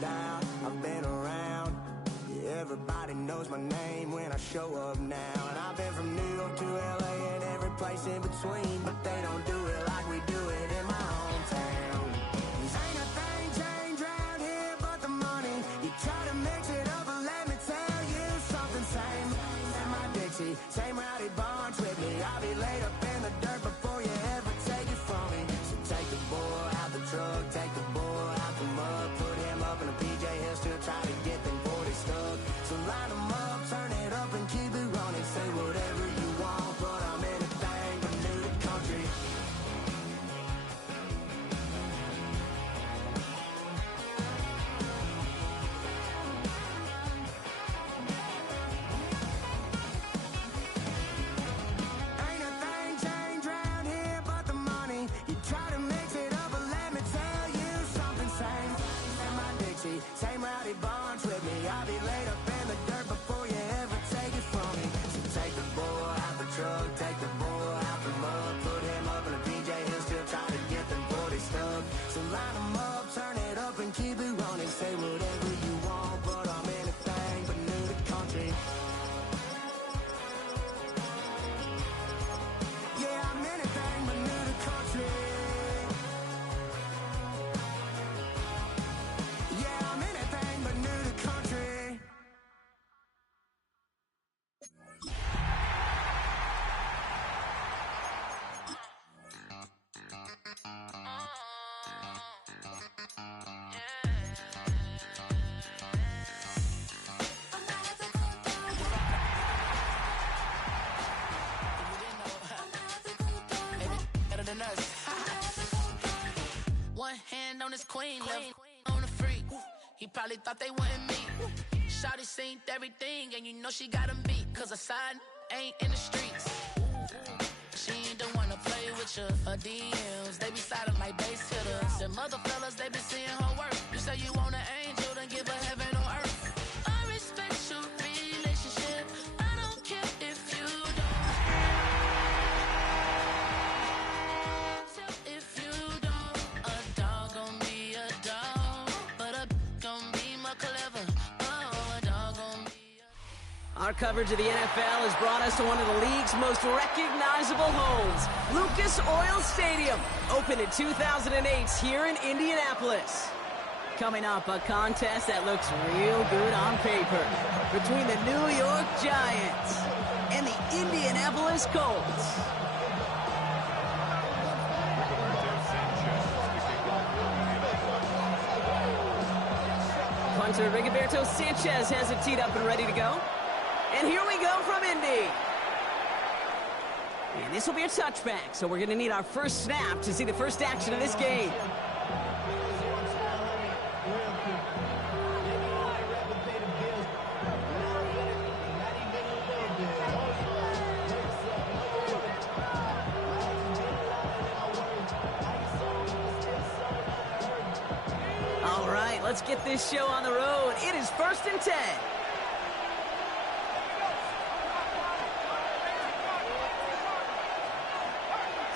down, I've been around. Yeah, everybody knows my name when I show up now. And I've been from New York to LA and every place in between, but they don't do it like we do it in my hometown. 'Cause ain't a thing changed round here but the money. You try to mix it up, but let me tell you something. Same in my Dixie, same rowdy bunch with me. I'll be laid up in the dirt before you ever take it from me. So take the boy out the truck, take the boy out the mud, put him up in a PJ, he'll still try to get them 40 stuck. So line them up, turn it up and keep it running. Say whatever you want, but I'm anything but new to country. Ain't a thing changed round here but the money. You try to mix it up, but let me tell you something. Same in my Dixie, same rowdy bunch with me. I'll be laid up in the dirt before you ever take it from me. So take the boy out the truck, take the boy out the mud, put him up in a PJ, he'll still try to get them 40 stuck. So line them up, turn it up and keep it running. Say whatever you want, but I'm anything but new to country. Yeah, I'm anything but new to country. Yeah, I'm anything but new to country. Better than us. One hand on his queen, left on the freak. He probably thought they wouldn't meet. Shawty seen everything, and you know she got him beat. 'Cause her side ain't in the streets. She ain't the one to play with you. Her DMs, they be silent like base hitters. Them other fellas, they be seeing her work. You say you want an angel, then give her heaven on earth. I respect your relationship. I don't care if you don't. If you don't, a dog gon' be a dog, but a gon' be more clever. Oh, a dog gon' be a... Our coverage of the NFL has brought us to one of the league's most recognizable homes, Lucas Oil Stadium, opened in 2008 here in Indianapolis. Coming up, a contest that looks real good on paper between the New York Giants and the Indianapolis Colts. Punter Rigoberto Sanchez has it teed up and ready to go. And here we go from Indy. And this will be a touchback, so we're going to need our first snap to see the first action of this game. All right, let's get this show on the road. It is 1st and 10.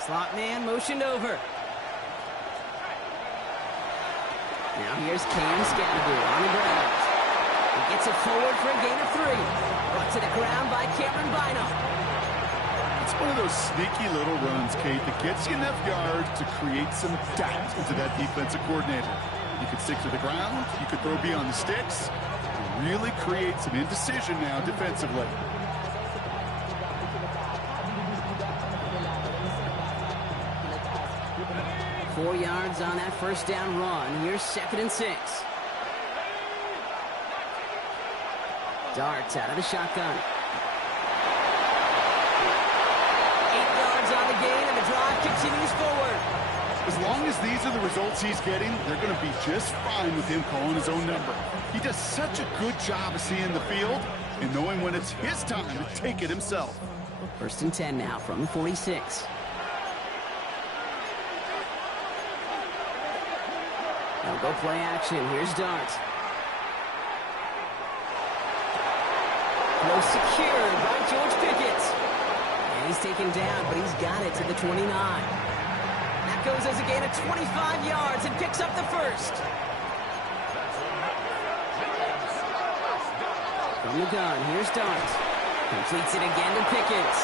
Slot man motioned over. Now here's Cam Scadaboo on the ground. He gets it forward for a gain of 3. Brought to the ground by Cameron Bynum. It's one of those sneaky little runs, Kate, that gets you enough yards to create some doubt into that defensive coordinator. You could stick to the ground, you could throw beyond the sticks, and really create some indecision now defensively. Four yards on that first down run. Here's 2nd and 6. Darts out of the shotgun. 8 yards on the gain, and the drive continues forward. As long as these are the results he's getting, they're going to be just fine with him calling his own number. He does such a good job of seeing the field and knowing when it's his time to take it himself. 1st and 10 now from the 46. They'll go play action. Here's Dart. Close secured by George Pickett. And he's taken down, but he's got it to the 29. That goes as a gain of 25 yards and picks up the first. From the gun, here's Dart. Completes it again to Pickens.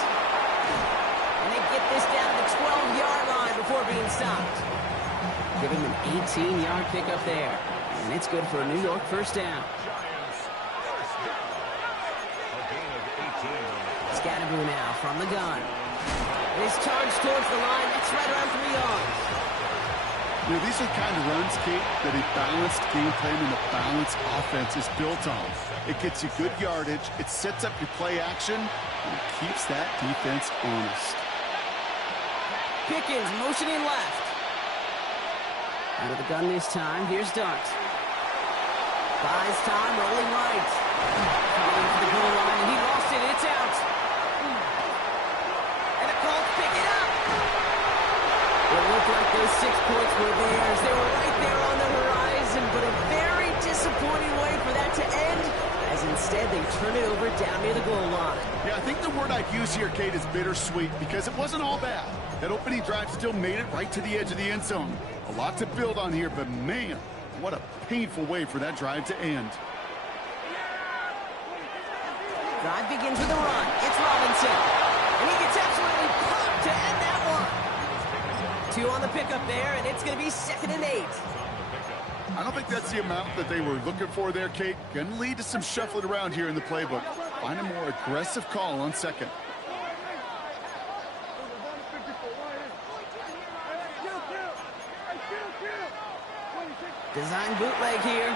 And they get this down to the 12-yard line before being stopped. Give him an 18-yard pickup there. And it's good for a New York first down. Scatterboo now from the gun. His charge towards the line. That's right around 3 yards. You know, these are the kind of runs, Kate, that a balanced game plan and a balanced offense is built on. It gets you good yardage, it sets up your play action, and it keeps that defense honest. Pickens motioning left. Out of the gun this time. Here's Dart. Buys time, rolling right. Coming for the goal line, and he lost it. It's out. And the Colts pick it up. It looked like those 6 points were theirs. They were right there on the horizon, but a very disappointing way for that to end, as instead they turn it over down near the goal line. Yeah, I think the word I'd use here, Kate, is bittersweet, because it wasn't all bad. That opening drive still made it right to the edge of the end zone. A lot to build on here, but man, what a painful way for that drive to end. Drive begins with a run. It's Robinson. And he gets absolutely pumped to end that one. 2 on the pickup there, and it's going to be 2nd and 8. I don't think that's the amount that they were looking for there, Kate. Going to lead to some shuffling around here in the playbook. Find a more aggressive call on 2nd. Design bootleg here.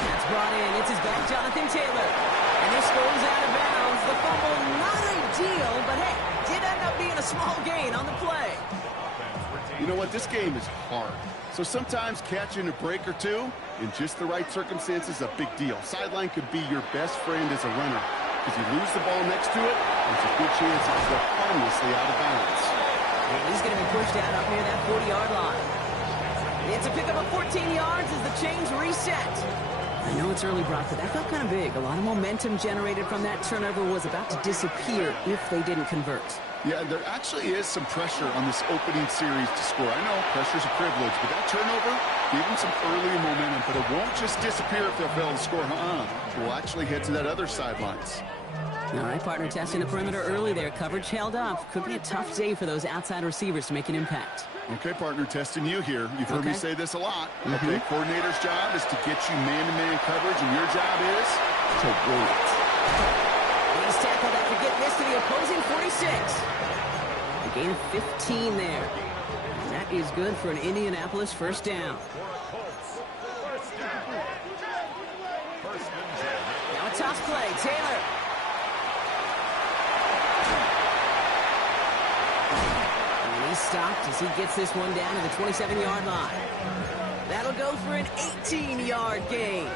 That's brought in. It's his back, Jonathan Taylor. And this goes out of bounds. The fumble, not ideal, but hey, did end up being a small gain on the play. You know what? This game is hard. So sometimes catching a break or two in just the right circumstances is a big deal. Sideline could be your best friend as a runner. If you lose the ball next to it, there's a good chance it'll go harmlessly out of bounds. And he's going to be pushed out up near that 40-yard line. It's a pickup of 14 yards as the chains reset. I know it's early, Brock, but that felt kind of big. A lot of momentum generated from that turnover was about to disappear if they didn't convert. Yeah, there actually is some pressure on this opening series to score. I know pressure's a privilege, but that turnover gave them some early momentum, but it won't just disappear if they fail to score. We'll actually head to that other sidelines. All right, partner, testing the perimeter early there. Coverage held up. Could be a tough day for those outside receivers to make an impact. Okay, partner, testing you here. You've heard me say this a lot. Okay, coordinator's job is to get you man-to-man coverage, and your job is to win it. He's tackled after getting this to the opposing 46. A gain of 15 there. And that is good for an Indianapolis first down. Now a toss play. Taylor. Stopped as he gets this one down to the 27-yard line. That'll go for an 18-yard gain.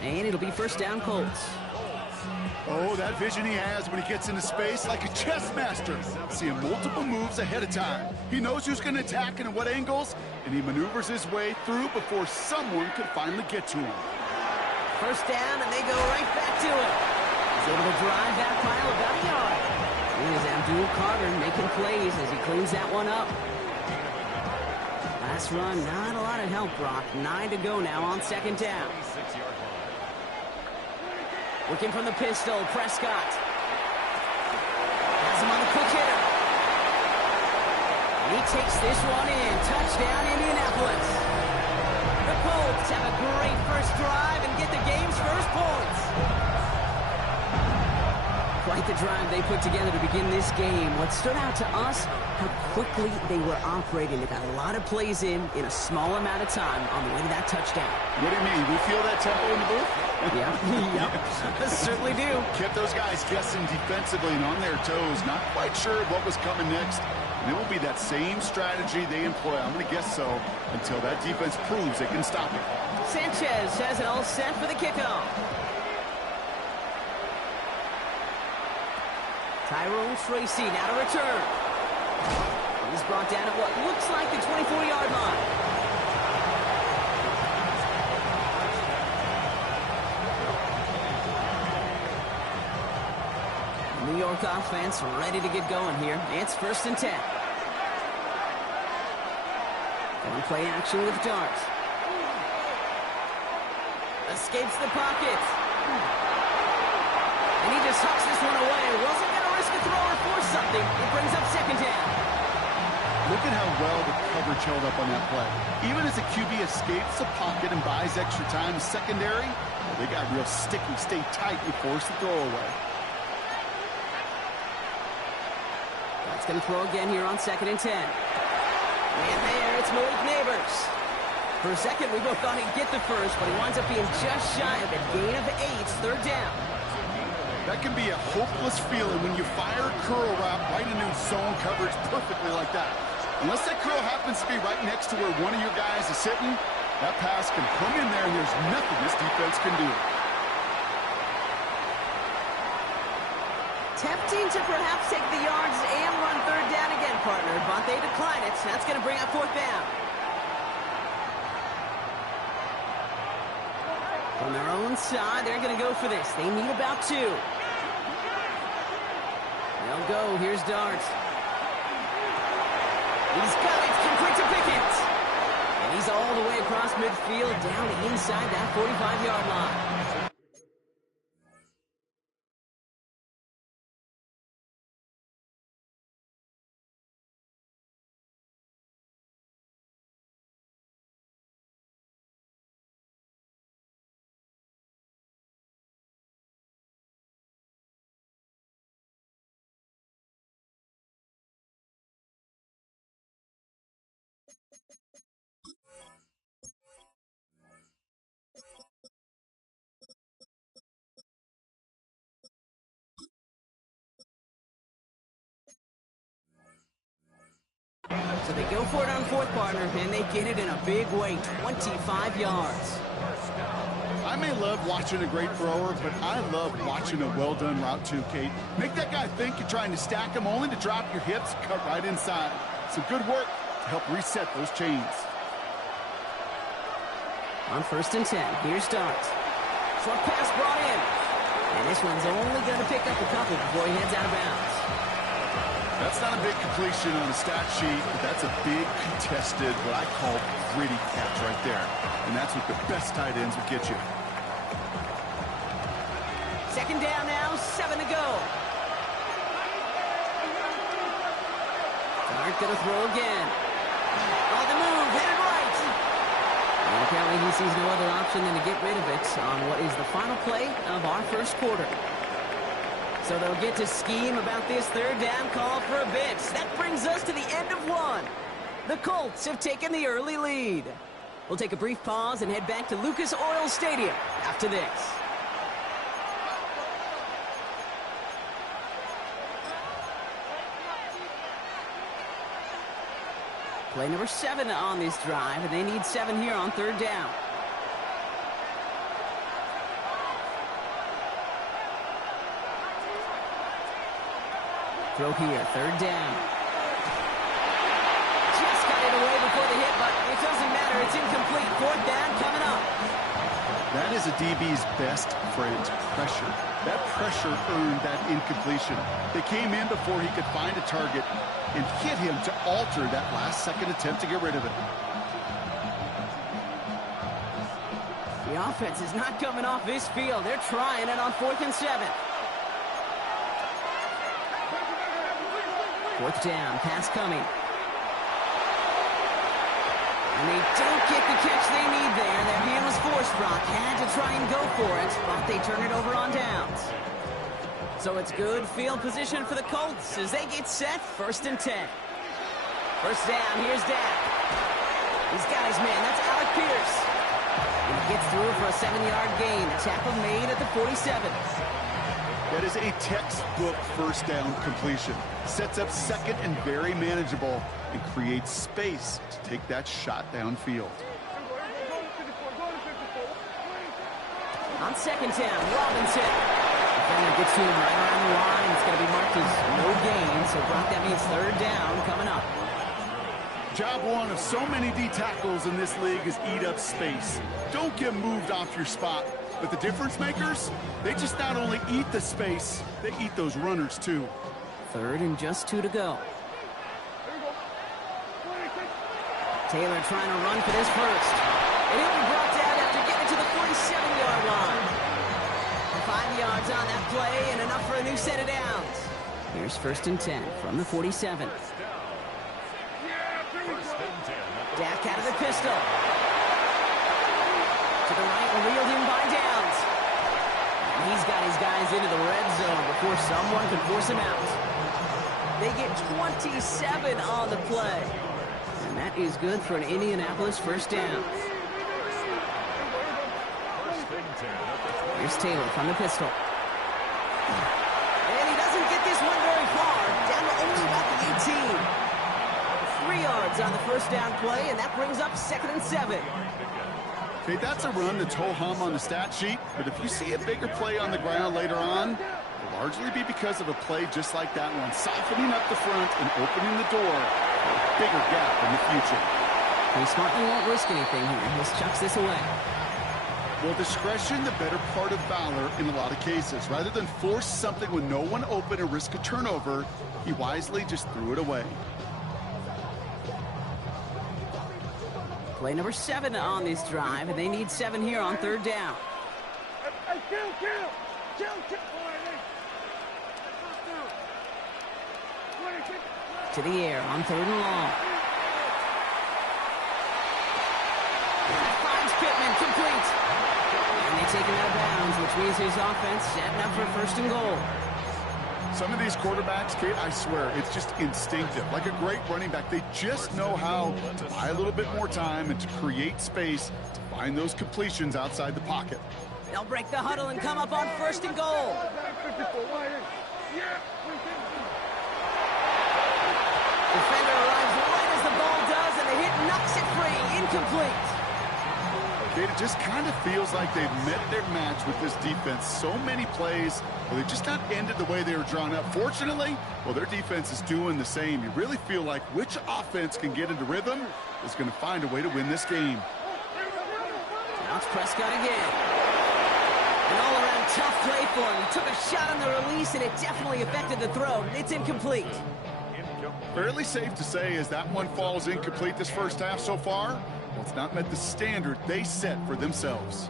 And it'll be first down Colts. Oh, that vision he has when he gets into space, like a chess master. Seeing multiple moves ahead of time. He knows who's going to attack and at what angles, and he maneuvers his way through before someone can finally get to him. First down, and they go right back to it. He's able to drive that pile about a yard. Here's Abdul Carter making plays as he cleans that one up. Last run, not a lot of help, Brock. 9 to go now on 2nd down. Looking from the pistol, Prescott. Has him on the quick hitter. And he takes this one in. Touchdown, Indianapolis. The Colts have a great first drive and get the game's first points. Quite the drive they put together to begin this game. What stood out to us, how quickly they were operating. They got a lot of plays in a small amount of time on the way to that touchdown. What do you mean? We feel that tempo in the booth? Yeah, yep, certainly do. Kept those guys guessing defensively and on their toes, not quite sure what was coming next. And it will be that same strategy they employ, I'm going to guess so, until that defense proves they can stop it. Sanchez has it all set for the kickoff. Tyrone Tracy now to return. He's brought down at what looks like the 24-yard line. New York offense ready to get going here. It's 1st and 10. Going play action with Dart. Escapes the pocket. And he just hucks this one away. Wasn't going to risk a throw or force something. It brings up second down. Look at how well the coverage held up on that play. Even as the QB escapes the pocket and buys extra time in secondary, well, they got real sticky, stay tight, and force the throw away. That's going to throw again here on 2nd and 10. And there, it's Malik Neighbors. For a second, we both thought he'd get the first, but he winds up being just shy of a gain of 8, 3rd down. That can be a hopeless feeling when you fire curl route right into zone coverage perfectly like that. Unless that curl happens to be right next to where one of your guys is sitting, that pass can come in there and there's nothing this defense can do. Tempting to perhaps take the yards and run 3rd down again, partner, but they decline it. That's going to bring up 4th down. On their own side, they're going to go for this. They need about 2. They'll go. Here's Dart. He's got it. Complete to Pickett. And he's all the way across midfield, down inside that 45-yard line. So they go for it on 4th, partner, and they get it in a big way, 25 yards. I may love watching a great thrower, but I love watching a well-done route too, Kate. Make that guy think you're trying to stack him only to drop your hips, cut right inside. Some good work to help reset those chains. On 1st and 10, here's Dart. Short pass brought in. And this one's only going to pick up a couple before he heads out of bounds. That's not a big completion on the stat sheet, but that's a big contested, what I call gritty catch right there. And that's what the best tight ends will get you. 2nd down now, 7 to go. Dart going to throw again. On the move, headed right. And apparently he sees no other option than to get rid of it on what is the final play of our 1st quarter. So they'll get to scheme about this 3rd down call for a bit. That brings us to the end of 1. The Colts have taken the early lead. We'll take a brief pause and head back to Lucas Oil Stadium after this. Play number 7 on this drive, and they need 7 here on 3rd down. Throw here, 3rd down. Just got it away before the hit, but it doesn't matter. It's incomplete. 4th down coming up. That is a DB's best friend, pressure. That pressure earned that incompletion. They came in before he could find a target and hit him to alter that last-second attempt to get rid of it. The offense is not coming off this field. They're trying it on 4th and 7. 4th down, pass coming. And they don't get the catch they need there. Their hand was forced. Brock had to try and go for it, but they turn it over on downs. So it's good field position for the Colts as they get set, 1st and 10. 1st down, here's Dak. He's got his man, that's Alec Pierce. And he gets through for a 7-yard gain. The tackle made at the 47. That is a textbook 1st down completion. Sets up 2nd and very manageable and creates space to take that shot downfield. On 2nd down, Robinson. Defender gets to him right around the line. It's going to be marked as no gain, so Brock, that means 3rd down coming up. Job one of so many D tackles in this league is eat up space. Don't get moved off your spot. But the difference makers, they just not only eat the space, they eat those runners too. 3rd and just 2 to go. Taylor trying to run for this first. And he'll be brought down after getting to the 47-yard line. 5 yards on that play and enough for a new set of downs. Here's 1st and 10 from the 47. Dak out of the pistol. To the right, reeled in by Downs. And he's got his guys into the red zone before someone can force him out. They get 27 on the play. And that is good for an Indianapolis 1st down. Here's Taylor from the pistol. And he doesn't get this one very far. Down to only about the 18. 3 yards on the 1st down play, and that brings up 2nd and 7. Okay, that's a run that's ho-hum on the stat sheet, but if you see a bigger play on the ground later on, it'll largely be because of a play just like that one, softening up the front and opening the door for a bigger gap in the future. He smartly won't risk anything here. He just chucks this away. Well, discretion, the better part of valor in a lot of cases. Rather than force something with no one open and risk a turnover, he wisely just threw it away. Play number 7 on this drive, and they need 7 here on 3rd down. To the air on 3rd and long. Finds Pittman, complete. And they take him out of bounds, which means his offense setting up for 1st and goal. Some of these quarterbacks, Kate, I swear, it's just instinctive. Like a great running back, they just know how to buy a little bit more time and to create space to find those completions outside the pocket. They'll break the huddle and come up on 1st and goal. Defender arrives right as the ball does, and the hit knocks it free. Incomplete. It just kind of feels like they've met their match with this defense. So many plays, well, they just not ended the way they were drawn up. Fortunately, well, their defense is doing the same. You really feel like which offense can get into rhythm is going to find a way to win this game. Now it's Prescott again. An all-around tough play for him. He took a shot on the release, and it definitely affected the throw. It's incomplete. Fairly safe to say as that one falls incomplete this first half so far. Well, it's not met the standard they set for themselves.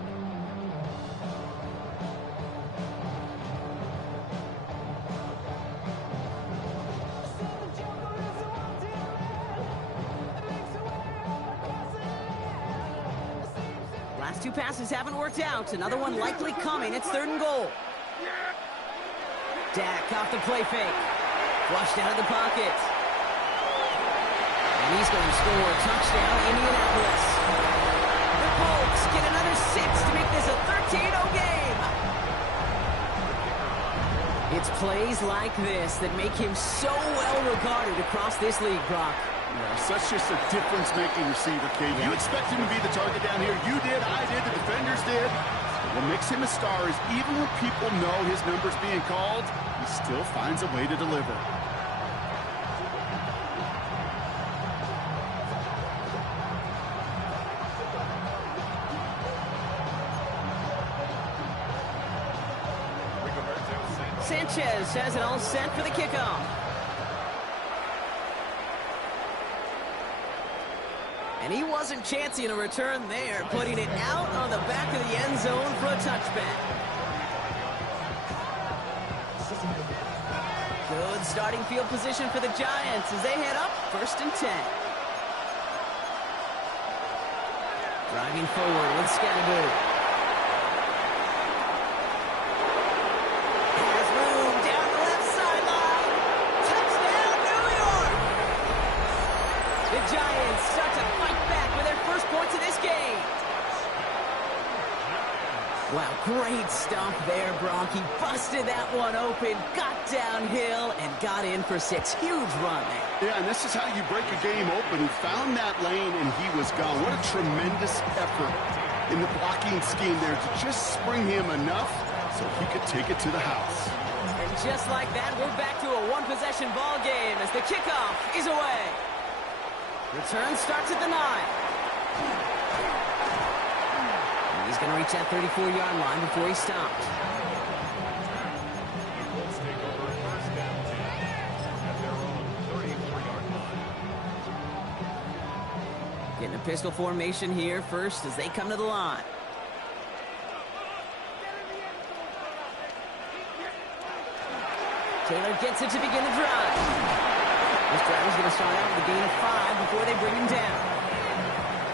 Last 2 passes haven't worked out. Another one likely coming. It's 3rd and goal. Dak off the play fake. Flushed out of the pocket. And he's going to score a touchdown, Indianapolis. The Colts get another 6 to make this a 13-0 game. It's plays like this that make him so well regarded across this league, Brock. Yeah, such just a difference-making receiver, Kate. You expect him to be the target down here. You did, I did, the defenders did. What makes him a star is even when people know his number's being called, he still finds a way to deliver. Sanchez has it all set for the kickoff. And he wasn't chancing a return there, putting it out on the back of the end zone for a touchback. Good starting field position for the Giants as they head up 1st and 10. Driving forward with Scattergood. Giants start to fight back with their first points of this game. Wow, great stomp there, Brock. He busted that one open, got downhill, and got in for 6. Huge run there. Yeah, and this is how you break a game open. He found that lane, and he was gone. What a tremendous effort in the blocking scheme there to just spring him enough so he could take it to the house. And just like that, we're back to a one-possession ball game as the kickoff is away. Return starts at the 9. And he's going to reach that 34-yard line before he stops. Getting a pistol formation here first as they come to the line. Taylor gets it to begin the drive. This drive is going to start out with a gain of 5 before they bring him down.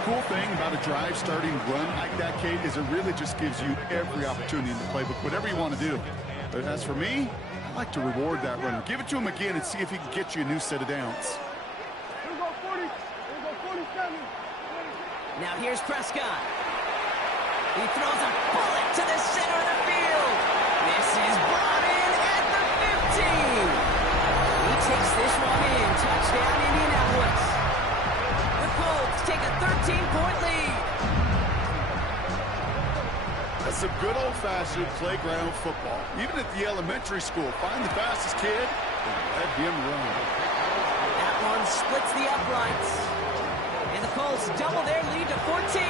Cool thing about a drive starting run like that, Kate, is it really just gives you every opportunity in the playbook, whatever you want to do. But as for me, I like to reward that runner. Give it to him again and see if he can get you a new set of downs. Now here's Prescott. He throws a bullet to the center of the field. This is brought in at the 15. He takes this one in. Touchdown, Indianapolis. The Colts take a 13-point lead. That's some good old-fashioned playground football. Even at the elementary school, find the fastest kid and let him run. That one splits the uprights. And the Colts double their lead to 14.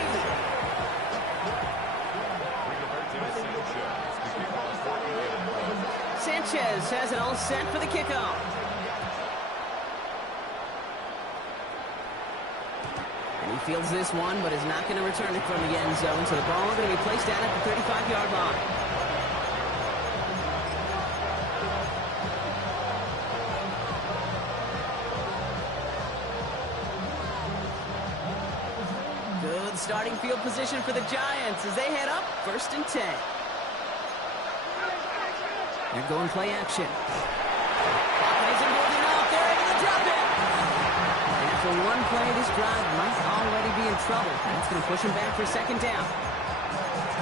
Sanchez has it all set for the kickoff. And he fields this one, but is not going to return it from the end zone, so the ball is going to be placed down at the 35-yard line. Good starting field position for the Giants as they head up 1st and 10. They're going play action. Pocket isn't holding up. They're able to drop it. And after one play, this drive might already be in trouble. That's going to push him back for 2nd down.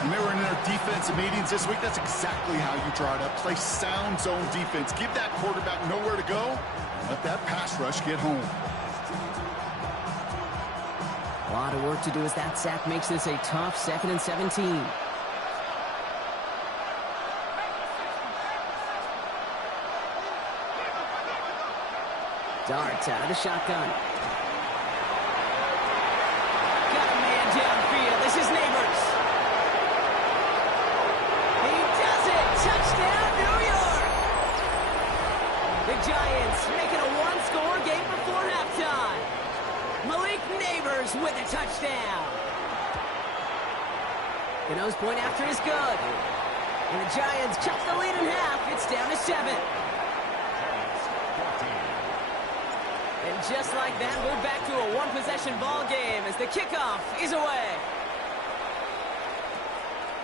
When they were in their defensive meetings this week, that's exactly how you draw it up. Play sound zone defense. Give that quarterback nowhere to go. Let that pass rush get home. A lot of work to do as that sack makes this a tough 2nd and 17. Darts out of the shotgun. Got a man downfield. This is Neighbors. He does it. Touchdown, New York. The Giants make it a one-score game before halftime. Malik Neighbors with a touchdown. The nose point after is good. And the Giants cut the lead in half. It's down to 7. And just like that, we're back to a one-possession ball game as the kickoff is away.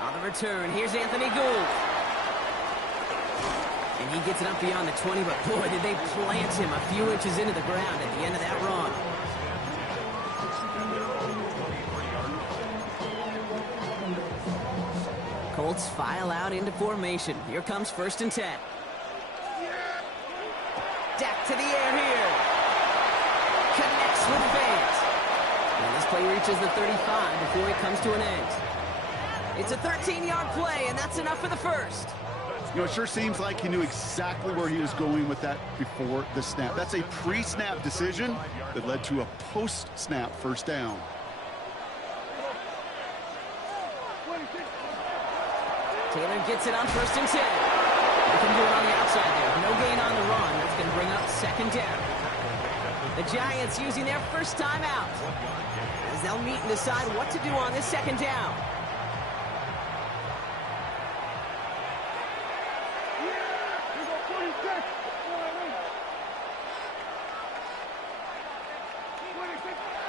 On the return, here's Anthony Gould. And he gets it up beyond the 20, but boy, did they plant him a few inches into the ground at the end of that run. Colts file out into formation. Here comes 1st and 10. Dak to the air here. Connects with fans. And this play reaches the 35 before it comes to an end. It's a 13-yard play, and that's enough for the first. You know, it sure seems like he knew exactly where he was going with that before the snap. That's a pre-snap decision that led to a post-snap 1st down. Taylor gets it on 1st and 10. They can do it on the outside there. No gain on the run. That's going to bring up 2nd down. The Giants using their first time out as they'll meet and decide what to do on this 2nd down.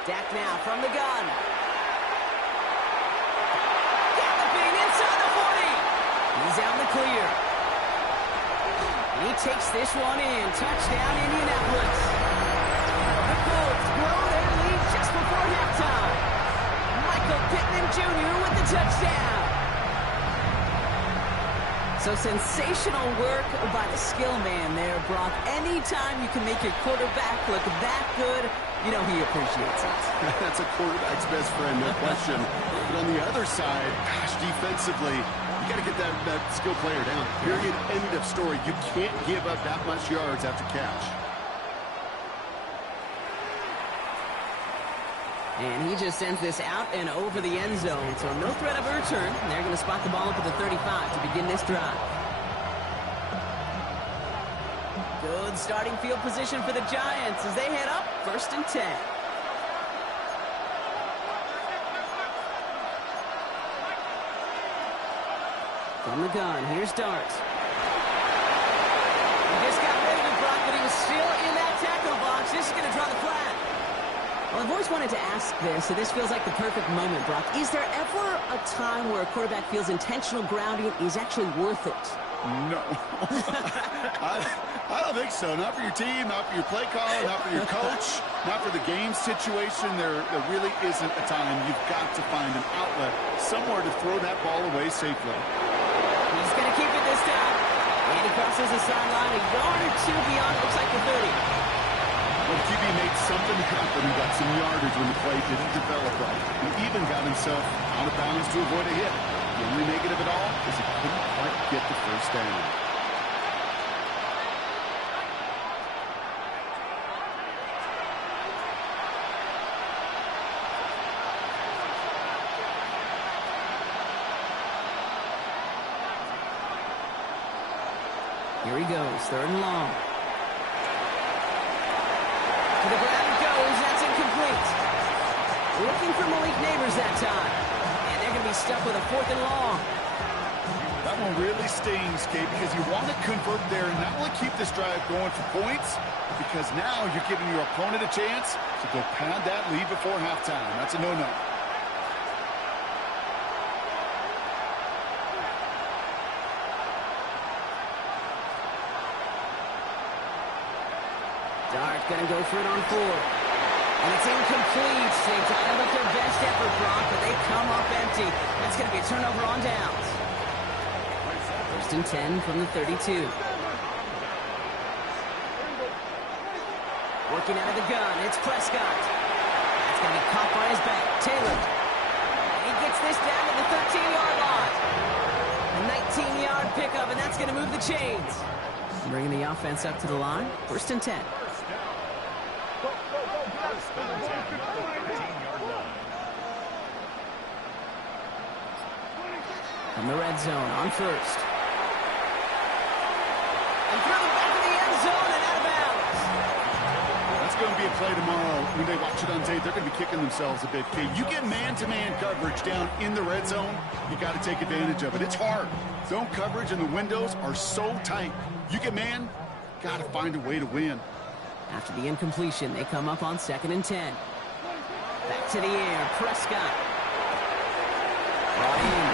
Dak now from the gun. Galloping inside the 40. He's out in the clear. And he takes this one in. Touchdown, Indianapolis. The Colts grow their lead just before halftime. Michael Pittman Jr. with the touchdown. So sensational work by the skill man there, Brock. Anytime you can make your quarterback look that good, you know he appreciates it. That's a quarterback's best friend, no question. But on the other side, gosh, defensively, you got to get that skill player down. Period, end of story. You can't give up that much yards after catch. And he just sends this out and over the end zone, so no threat of a return. They're going to spot the ball up at the 35 to begin this drive. Good starting field position for the Giants as they head up 1st and 10. From the gun, here's Dart. just got rid of it, Brock, but he was still in that tackle box. This is going to draw the flag. Well, I've always wanted to ask this, and this feels like the perfect moment, Brock. Is there ever a time where a quarterback feels intentional grounding is actually worth it? No. I don't think so. Not for your team, not for your play caller, not for your coach, not for the game situation. There really isn't a time. You've got to find an outlet, somewhere to throw that ball away safely. He's going to keep it this time. And he crosses the sideline a yard or two beyond, looks like the 30. Well, the QB made something happen and got some yardage when the play didn't develop right. He even got himself out of bounds to avoid a hit. The only negative at all is he couldn't quite get the first down. Here he goes, 3rd and long. To the ground it goes, that's incomplete. Looking for Malik Neighbors that time. And they're going to be stuck with a 4th and long. That one really stings, Kate, because you want to convert there and not only keep this drive going for points, because now you're giving your opponent a chance to go pad that lead before halftime. That's a no-no. Dart going to go for it on 4. And it's incomplete. They dialed up their best effort, Brock, but they come up empty. That's going to be a turnover on downs. 1st and 10 from the 32. Working out of the gun, it's Prescott. That's going to be caught by his back. Taylor. And he gets this down to the 13-yard line. A 19-yard pickup, and that's going to move the chains. Bringing the offense up to the line. 1st and 10. From the red zone on 1st. And through the back of the end zone and out of bounds. That's going to be a play tomorrow. When they watch it on tape, they're going to be kicking themselves a bit, Kate. You get man-to-man coverage down in the red zone, you got to take advantage of it. It's hard. Zone coverage and the windows are so tight. You get man, got to find a way to win. After the incompletion, they come up on 2nd and 10. Back to the air, Prescott. Brought in.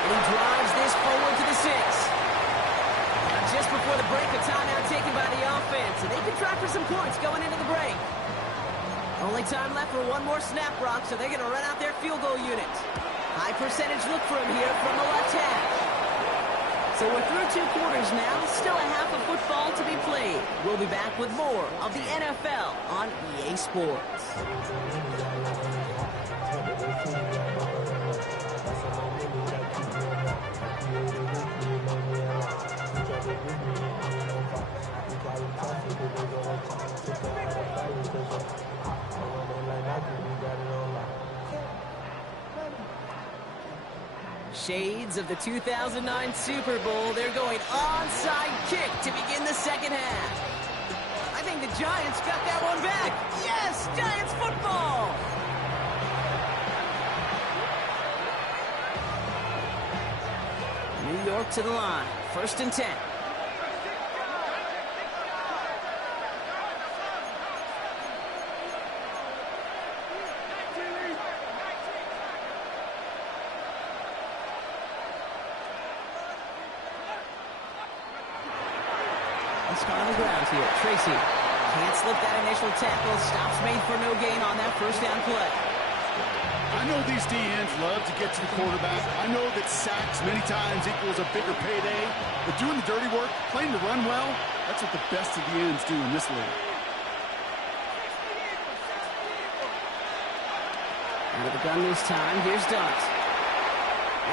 And he drives this forward to the 6. Now just before the break, a timeout taken by the offense, and they can try for some points going into the break. Only time left for one more snap, Brock, so they're going to run out their field goal unit. High percentage look for him here from the left hash. So we're through 2 quarters now, still a half of football to be played. We'll be back with more of the NFL on EA Sports. Shades of the 2009 Super Bowl. They're going onside kick to begin the 2nd half. I think the Giants got that one back. Yes, Giants football. New York to the line. 1st and 10. Let's start on the ground here. Tracy can't slip that initial tackle. Stops made for no gain on that 1st down play. I know these DNs love to get to the quarterback. I know that sacks many times equals a bigger payday. But doing the dirty work, playing the run well, that's what the best of the ends do in this league. Out of the gun this time. Here's Dart.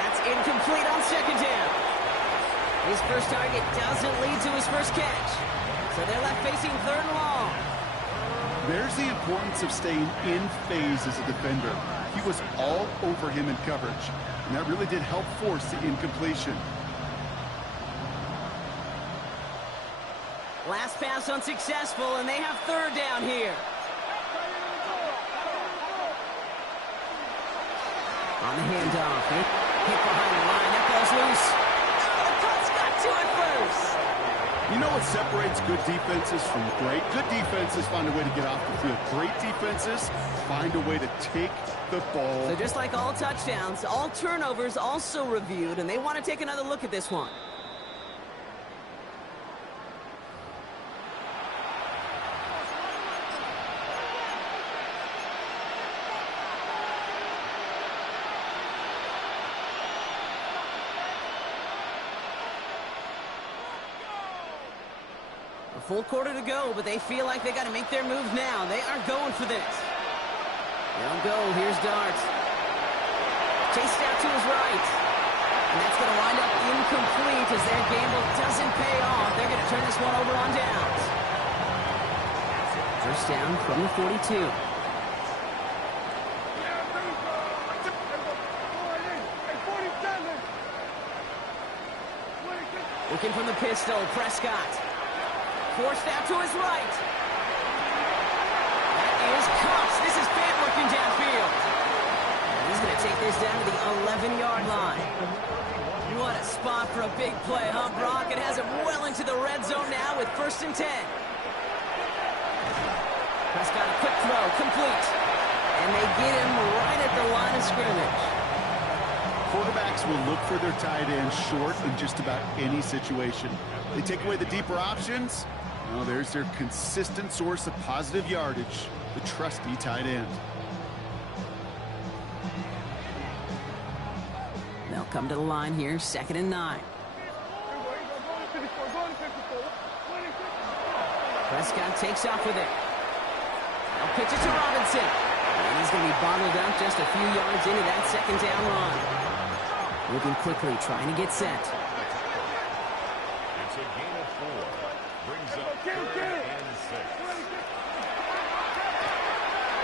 That's incomplete on 2nd down. His first target doesn't lead to his first catch. So they're left facing 3rd and long. There's the importance of staying in phase as a defender. He was all over him in coverage, and that really did help force the incompletion. Last pass unsuccessful, and they have 3rd down here. On the handoff, hit behind the line. That ball's loose. Oh, the Colts got to it first. You know what separates good defenses from great? Good defenses find a way to get off the field. Great defenses find a way to take the ball. So just like all touchdowns, all turnovers also reviewed, and they want to take another look at this one. A full quarter to go, but they feel like they got to make their move now. They are going for this. They'll go. Here's Darts. Chased out to his right. And that's going to wind up incomplete as their gamble doesn't pay off. They're going to turn this one over on downs. First down from the 42. Looking from the pistol, Prescott. Forced out to his right. That is Cox. This is Fant working downfield. And he's going to take this down to the 11-yard line. What a spot for a big play, huh, Brock? It has him well into the red zone now with 1st and 10. Prescott, a quick throw, complete. And they get him right at the line of scrimmage. Quarterbacks will look for their tight end short in just about any situation. They take away the deeper options. Well, there's their consistent source of positive yardage, the trusty tight end. They'll come to the line here, 2nd and 9. Prescott takes off with it. They'll pitch it to Robinson. And he's going to be bottled up just a few yards into that 2nd down run. Moving quickly, trying to get set. It's a gain of 4. Brings up 3rd and 6.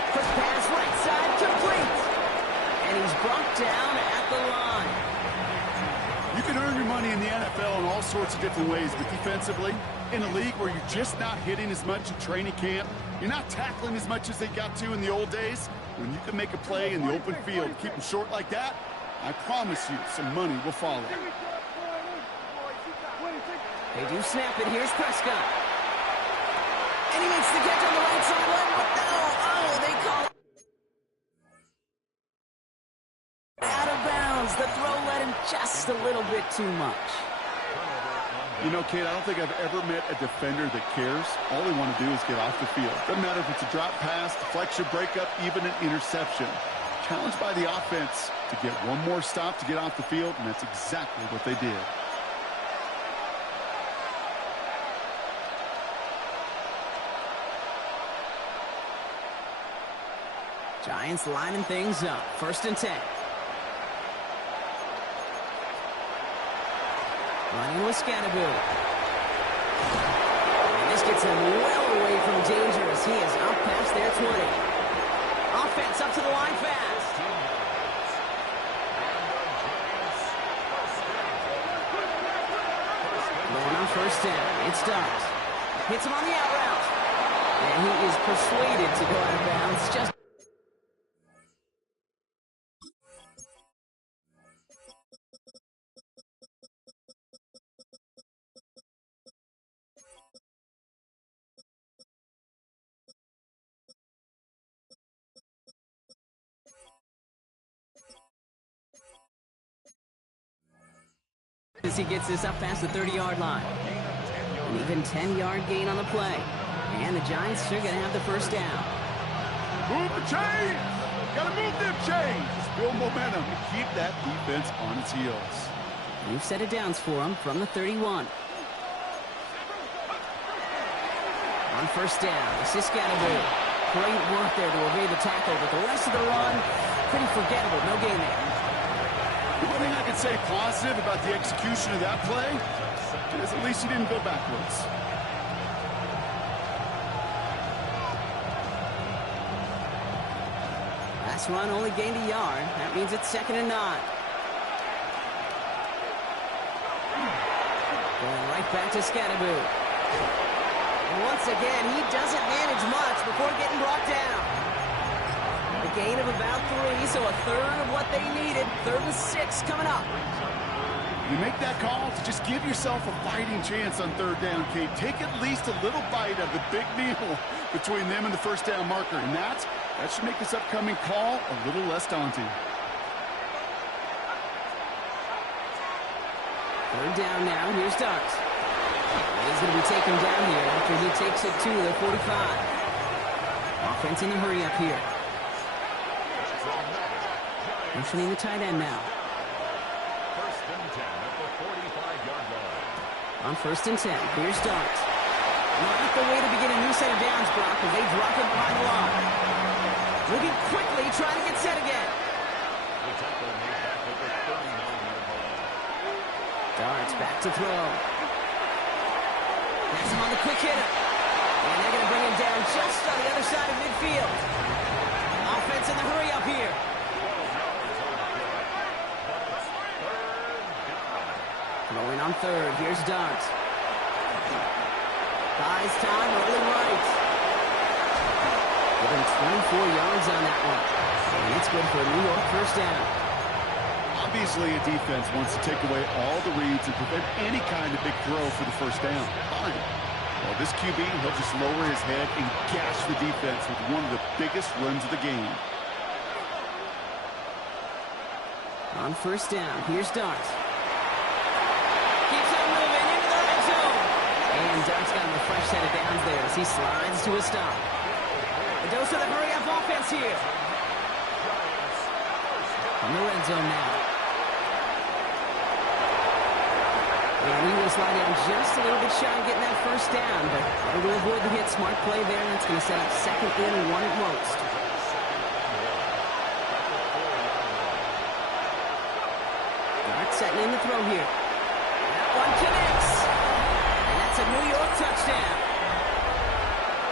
Quick pass, right side, complete. And he's brought down at the line. You can earn your money in the NFL in all sorts of different ways, but defensively, in a league where you're just not hitting as much at training camp, you're not tackling as much as they got to in the old days, when you can make a play in the open field, keep them short like that, I promise you some money will follow. They do snap it. Here's Prescott. And he makes the catch on the right sideline. But no! Oh, they call it out of bounds. The throw led him just a little bit too much. You know, Kate, I don't think I've ever met a defender that cares. All they want to do is get off the field. Doesn't matter if it's a drop pass, deflection, breakup, even an interception. Challenged by the offense to get one more stop to get off the field, and that's exactly what they did. Giants lining things up. 1st and 10. Running with Scatterbill. And this gets him well away from danger as he is up past their 20. Offense up to the line fast. Going on 1st down. It's Dobbs. Hits him on the out route. And he is persuaded to go out of bounds. Just as he gets this up past the 30-yard line. An even 10-yard gain on the play. And the Giants are going to have the 1st down. Move the chains! Gotta move them chains! Build momentum to keep that defense on its heels. New set of downs for him from the 31. On 1st down, this is Scatterbill. Great work there to evade the tackle, but the rest of the run, pretty forgettable. No gain there. The one thing I could say positive about the execution of that play is at least he didn't go backwards. Last run only gained a yard. That means it's 2nd and 9. Going right back to Scatterbill. And once again, he doesn't manage much before getting brought down. A gain of about 3, so a third of what they needed. 3rd and 6 coming up. You make that call to just give yourself a fighting chance on third down, Kate. Take at least a little bite of the big meal between them and the first down marker. And that should make this upcoming call a little less daunting. Third down now. Here's Dart. He's going to be taken down here after he takes it to the 45. Offense in a hurry up here. Motioning the tight end now. First and 10 at the 45-yard line. On first and 10, here's Dart. Not the way to begin a new set of downs, Brock, as they drop it behind the line. Moving quickly, trying to get set again. The tackle made back at the 39-yard line. Dart's back to throw. That's him on the quick hitter. And they're going to bring him down just on the other side of midfield. Offense in the hurry up here. Throwing on third. Here's Dart. Buys time, rolling right. Give him 24 yards on that one. And it's good for a New York first down. Obviously, a defense wants to take away all the reads and prevent any kind of big throw for the first down. Fine. Well, this QB, he'll just lower his head and gash the defense with one of the biggest runs of the game. On first down, here's Dart. Keeps on moving into the red zone. And Dart's got him a fresh set of downs there as he slides to a stop. The dose of the hurry-up offense here. In the red zone now. And he will slide down just a little bit shy of getting that first down, but able to avoid the hit. Smart play there, and it's going to set up second and one at most. Dart setting in the throw here. That one connects. And that's a New York touchdown.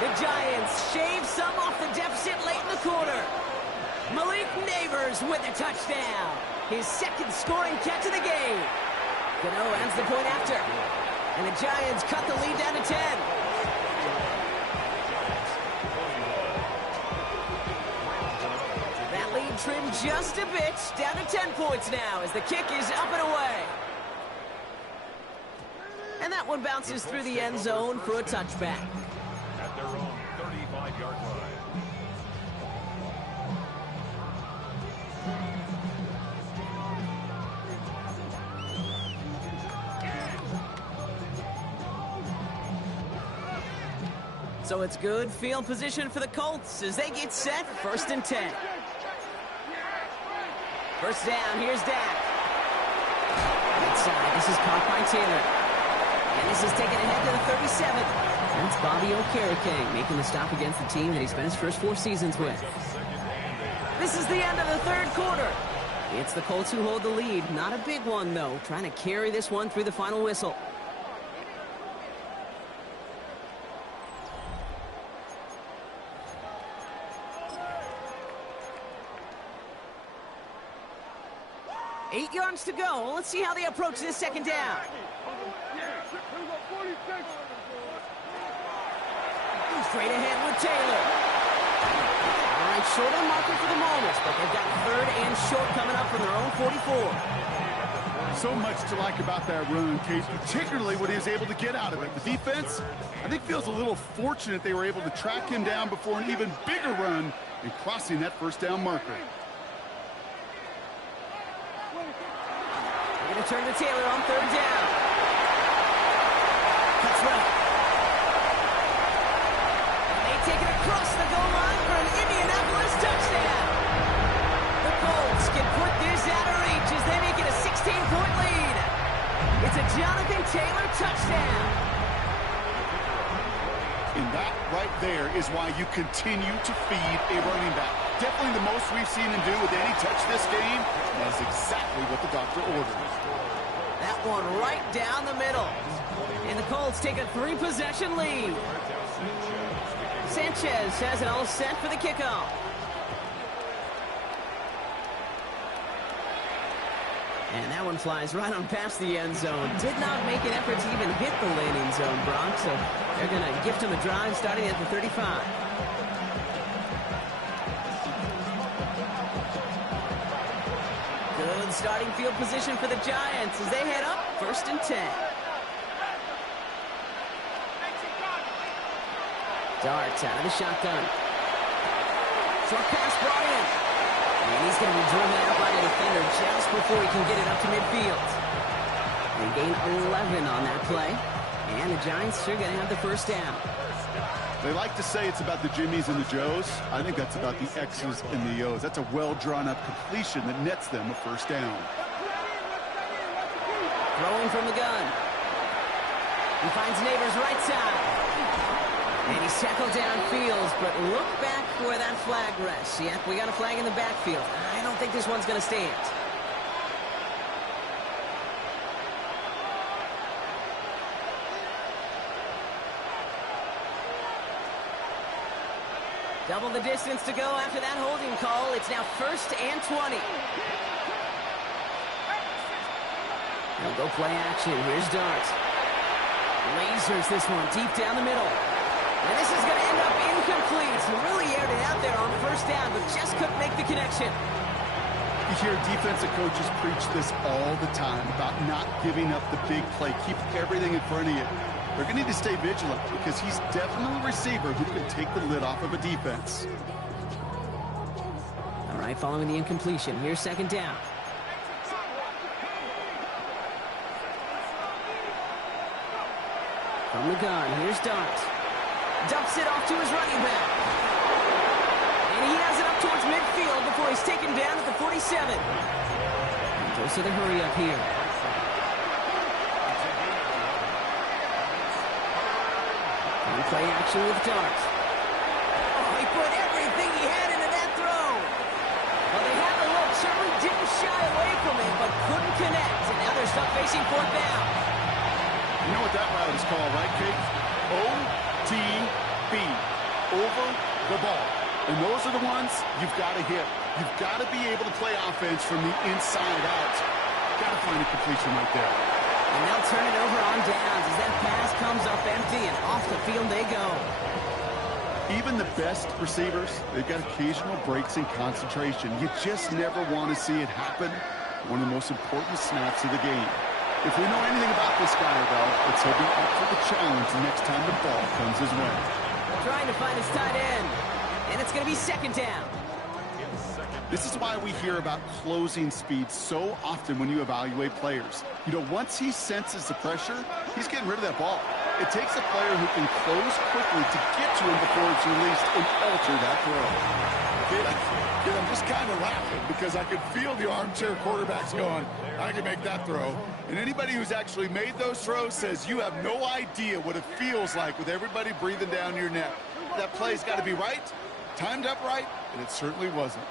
The Giants shave some off the deficit late in the quarter. Malik Neighbors with a touchdown. His second scoring catch of the game. Gano ends the point after. And the Giants cut the lead down to 10. That lead trimmed just a bit. Down to 10 points now as the kick is up and away. And that one bounces through the end zone for a touchback. At their own 35-yard line. So it's good field position for the Colts as they get set, first and 10. First down, here's Dak. Outside, this is caught by Taylor. And this is taken ahead to the 37. That's Bobby Okereke making the stop against the team that he spent his first 4 seasons with. This is the end of the third quarter. It's the Colts who hold the lead. Not a big one, though. Trying to carry this one through the final whistle. Eight yards to go. Let's see how they approach this second down. Straight ahead with Taylor. All right, short on marker for the moment, but they've got third and short coming up from their own 44. So much to like about that run, Kate, particularly what he was able to get out of it. The defense, I think, feels a little fortunate they were able to track him down before an even bigger run and crossing that first down marker. They're going to turn to Taylor on third down. Cuts right. And they take it across the goal line for an Indianapolis touchdown. The Colts can put this out of reach as they make it a 16-point lead. It's a Jonathan Taylor touchdown. And that right there is why you continue to feed a running back. Definitely the most we've seen him do with any touch this game. That's exactly what the doctor ordered. That one right down the middle. And the Colts take a 3-possession lead. Sanchez has it all set for the kickoff. And that one flies right on past the end zone. Did not make an effort to even hit the landing zone, Bronx. So they're going to gift him a drive starting at the 35. Good starting field position for the Giants as they head up 1st and 10. Darts out of the shotgun. Short pass brought in. And he's going to be driven out by a defender just before he can get it up to midfield. They gain 11 on that play. And the Giants are going to have the first down. They like to say it's about the Jimmies and the Joes. I think that's about the X's and the O's. That's a well-drawn-up completion that nets them a first down. Throwing from the gun. He finds Neighbors right side. And he's tackled downfield, but look back where that flag rests. Yep, we got a flag in the backfield. I don't think this one's going to stand. Double the distance to go after that holding call. It's now 1st and 20. They'll go play action. Here's Dart. Lasers this one deep down the middle. And this is going to end up incomplete. He really aired it out there on 1st down, but just couldn't make the connection. You hear defensive coaches preach this all the time about not giving up the big play. Keep everything in front of you. They're going to need to stay vigilant because he's definitely a receiver who can take the lid off of a defense. All right, following the incompletion. Here's 2nd down. From the gun, here's Dart. Dumps it off to his running back. And he has it up towards midfield before he's taken down at the 47. And goes to the hurry up here. And play action with Dart. Oh, he put everything he had into that throw. Well, they had the look, certainly didn't shy away from it, but couldn't connect. And now they're stuck facing 4th down. You know what that route is called, right, Kate? OTB, over the ball. And those are the ones you've got to hit. You've got to be able to play offense from the inside out. Got to find a completion right there. And they'll turn it over on downs as that pass comes up empty and off the field they go. Even the best receivers, they've got occasional breaks in concentration. You just never want to see it happen. One of the most important snaps of the game. If we know anything about this guy, though, it's he'll be up for the challenge next time the ball comes his way. Trying to find his tight end. And it's going to be 2nd down. This is why we hear about closing speed so often when you evaluate players. You know, once he senses the pressure, he's getting rid of that ball. It takes a player who can close quickly to get to him before it's released and alter that throw. I'm just kind of laughing because I could feel the armchair quarterbacks going, I can make that throw. And anybody who's actually made those throws says you have no idea what it feels like with everybody breathing down your neck. That play's got to be right, timed up right, and it certainly wasn't.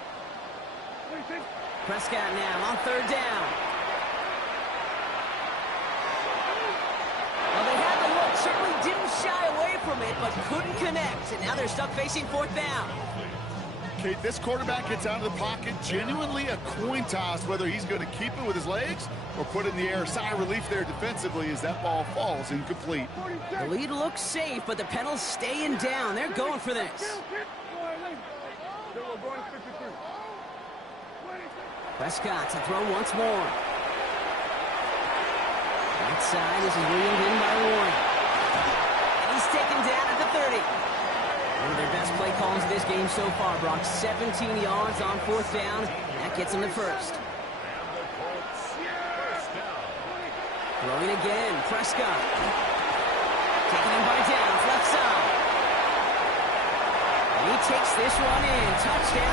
Prescott now on 3rd down. Well, they had the look, certainly didn't shy away from it, but couldn't connect. And now they're stuck facing 4th down. Kate, this quarterback gets out of the pocket, genuinely a coin toss whether he's going to keep it with his legs or put it in the air. Sigh of relief there defensively as that ball falls incomplete. The lead looks safe, but the Penals staying down. They're going for this. Prescott to throw once more. Right side, this is reeled in by Warren. And he's taken down at the 30. One of their best play calls of this game so far, Brock. 17 yards on 4th down. That gets him the first. Throwing again, Prescott. Taken in by Downs, left side. And he takes this one in. Touchdown.